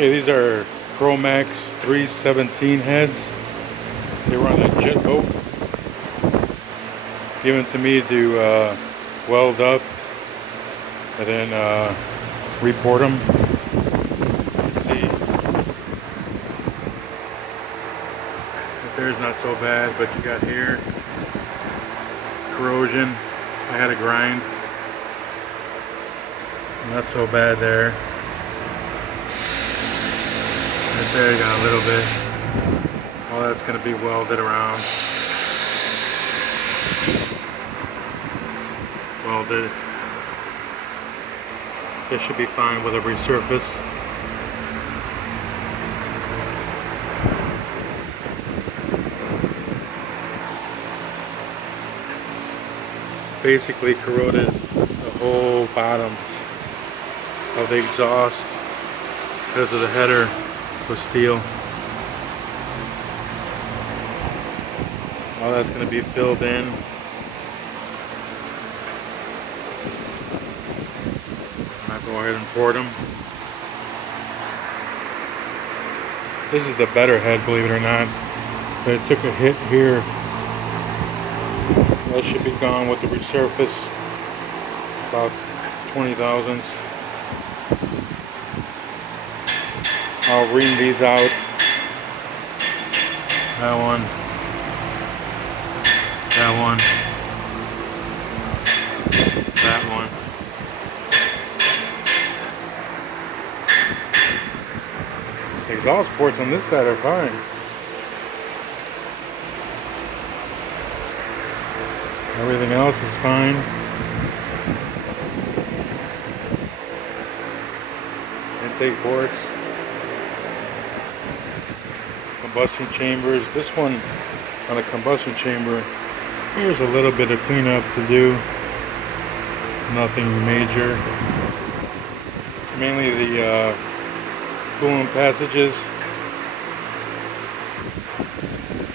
Okay, these are PROMAXX 317 heads. They were on a jet boat, given to me to weld up and then report them. Let's see. There's not so bad, but you got here corrosion. I had to grind. Not so bad there. Right there you got a little bit. All that's going to be welded around. Welded. This should be fine with a resurface. Basically corroded the whole bottoms of the exhaust because of the header was steel. All that's going to be filled in. I'll go ahead and pour them. This is the better head, believe it or not, but it took a hit here. That should be gone with the resurface, about 20 thousandths. I'll ream these out. That one. That one. That one. The exhaust ports on this side are fine. Everything else is fine. Intake ports. Combustion chambers. This one on a combustion chamber, here's a little bit of cleanup to do. Nothing major. It's mainly the coolant passages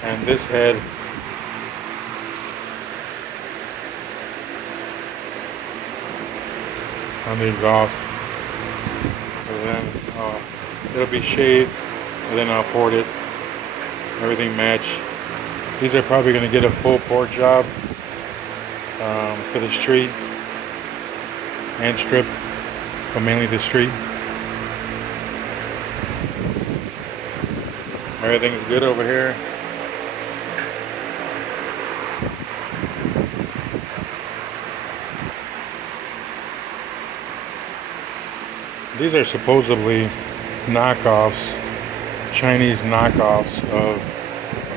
and this head. On the exhaust, and then it'll be shaved, and then I'll port it. Everything match. These are probably going to get a full port job for the street and strip, but mainly the street. Everything's good over here. These are supposedly knockoffs, Chinese knockoffs of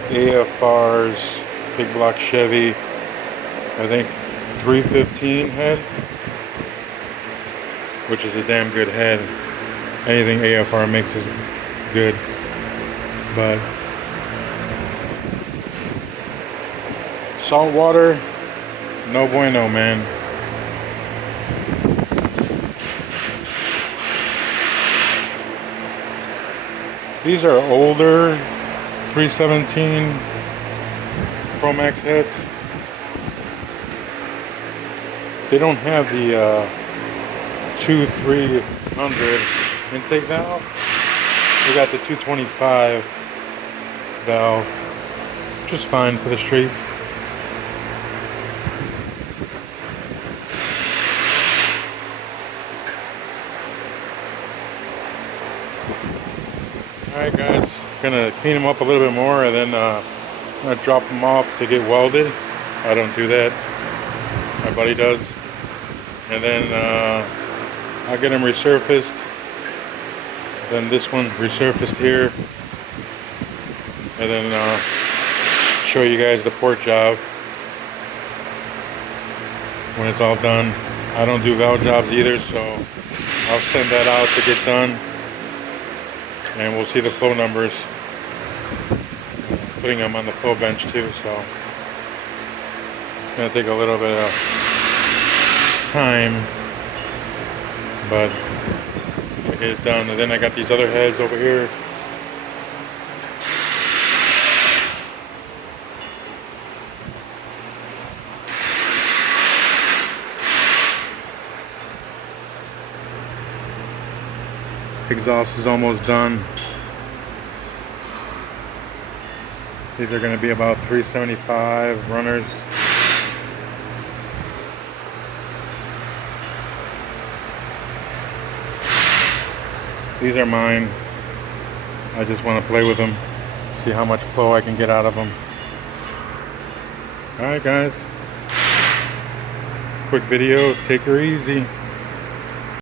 AFR's big block Chevy, I think 315 head, which is a damn good head. Anything AFR makes is good, but salt water, no bueno, man. These are older 317 PROMAXX heads. They don't have the 2300 intake valve. They got the 225 valve, which is fine for the street. Alright guys, gonna clean them up a little bit more and then I'm gonna drop them off to get welded. I don't do that, my buddy does. And then I'll get them resurfaced. Then this one resurfaced here. And then show you guys the port job when it's all done. I don't do valve jobs either, so I'll send that out to get done. And we'll see the flow numbers, putting them on the flow bench too, so it's going to take a little bit of time, but I'll get it done. And then I got these other heads over here. Exhaust is almost done. These are going to be about 375 runners. These are mine. I just want to play with them, see how much flow I can get out of them. Alright guys, quick video, take her easy.